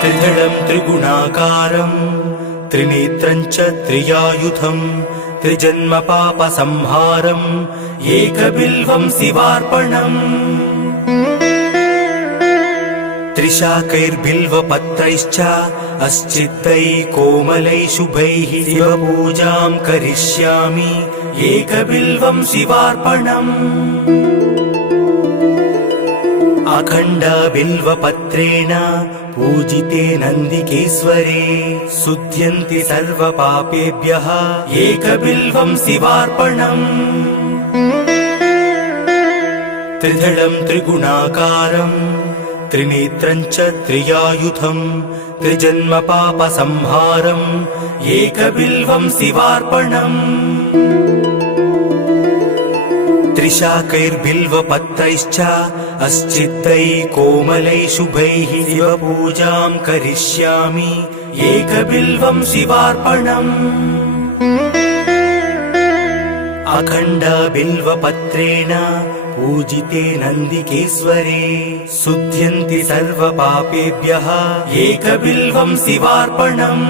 त्रिदलं त्रिगुणाकारं त्रिनेत्रं च त्रियायुधं त्रिजन्म पापसंहारं एकबिल्वं शिवार्पणम् त्रिशाकैर्बिल्वपत्रैश्च अस्चिद्दैः कोमलैः शुभैः शिवपूजां करिष्यामि एकबिल्वं शिवार्पणम् अखण्डबिल्वपत्रेण पूजिते नन्दिकेश्वरे शुध्यन्ति सर्वपापेभ्यः एकबिल्वं शिवार्पणम् त्रिदलं त्रिगुणाकारं त्रिनेत्रं च त्रियायुधं त्रिजन्म पापसंहारं एकबिल्वं शिवार्पणम् त्रिशाकैर्बिल्वपत्रैश्च अस्चिद्दैः कोमलैः शुभैः शिवपूजां करिष्यामि एकबिल्वं शिवार्पणम् अखण्डबिल्वपत्रेण पूजिते नन्दिकेश्वरे शुध्यन्ति सर्वपापेभ्यः एकबिल्वं शिवार्पणम्